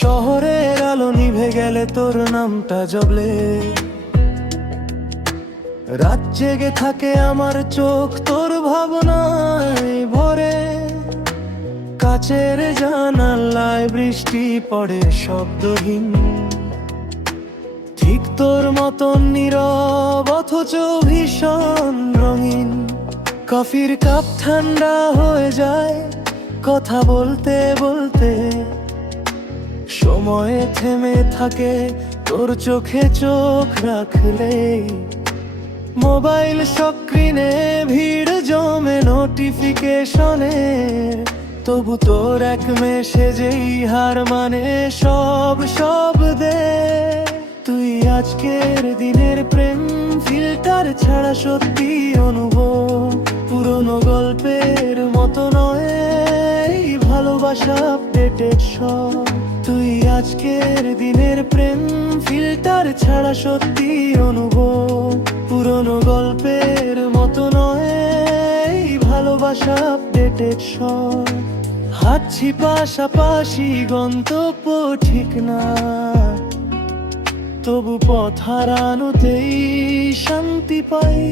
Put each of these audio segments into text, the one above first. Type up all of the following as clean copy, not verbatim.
শহরের আলো নিভে গেলে তোর নামটা জবলে, রাত জেগে থাকে আমার চোখ তোর ভাবনায় ভরে। কাচের জানালায় বৃষ্টি পড়ে শব্দহীন, ঠিক তোর মতন নীরব অথচ ভীষণ রঙিন। কফির কাপ ঠান্ডা হয়ে যায় কথা বলতে বলতে, সময়ে থেমে থাকে তোর চোখে চোখ রাখলে। মোবাইল স্ক্রিনে ভিড় জমে নোটিফিকেশনে, তবু তোর এক মেসেজেই হার মানে সব শব্দে। তুই আজকের দিনের প্রেম ফিল্টার ছাড়া সত্যি অনুভব, পুরনো গল্পের মতো নয় এই ভালোবাসা আপডেটেড সব। তুই আজকের দিনের প্রেম ফিল্টার ছাড়া সত্যি অনুভব, পুরনো গল্পের মতো নয় এই ভালোবাসা আপডেটেড সব। হাঁটছি পাশাপাশি গন্তব্য ঠিক না, তবু পথ হারানোতেই শান্তি পাই।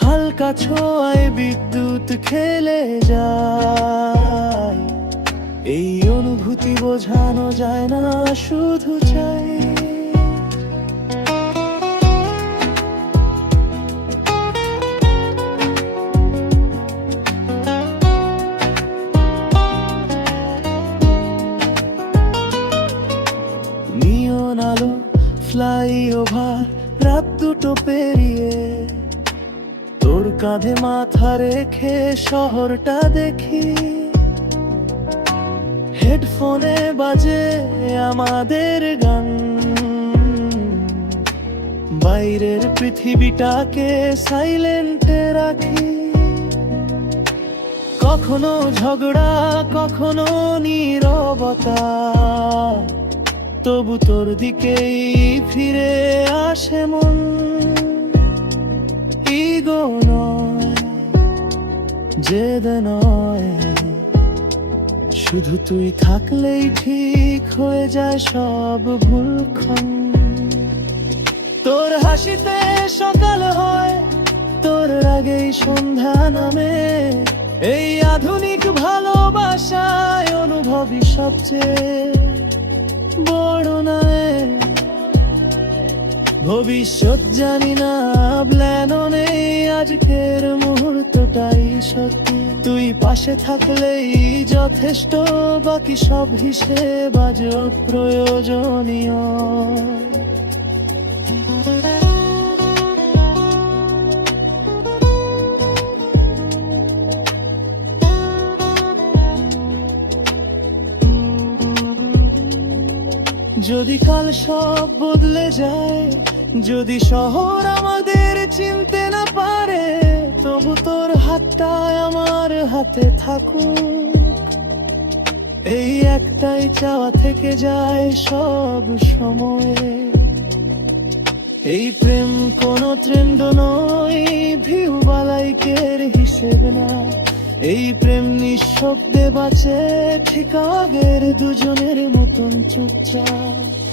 হালকা ছোঁয়ায় বিদ্যুৎ খেলে যায়, এই অনুভূতি বোঝানো যায় না, শুধু চাই। নিয়ন আলো ফ্লাইওভার রাত দুটো পেরিয়ে, তোর কাঁধে মাথা রেখে শহরটা দেখি। হেডফোনে বাজে আমাদের গান, বাইরের পৃথিবীটাকে সাইলেন্টে রাখি। কখনো ঝগড়া কখনো নীরবতা, তবু তোর দিকেই ফিরে আসে মন। ইগো নয়, জেদ নয়, শুধু তুই থাকলেই ঠিক হয়ে যায় সব ভুলক্ষণ। তোর হাসিতে সকাল হয়, তোর আগেই সন্ধ্যা নামে, এই আধুনিক ভালোবাসায় অনুভবই সবচেয়ে বড় নয়। ভবিষ্যৎ জানি না, প্ল্যানও নেই, আজকের মুহূর্তটাই সত্যি। তুই পাশে থাকলেই যথেষ্ট, বাকি সব হিসেব আজ প্রয়োজনীয়। যদি কাল সব বদলে যায়, যদি শহর আমাদের চিনতে না পারে, তবু তোর হাতটা আমার হাতে থাকুক। এই একটাই চাওয়া থেকে যায় সব সময়ে। এই প্রেম কোনো ট্রেন্ড নয়, ভিউ বা লাইকের হিসেব না। এই প্রেম নিঃশব্দে বাঁচে ঠিক আগের দুজনের মতন চুপচাপ।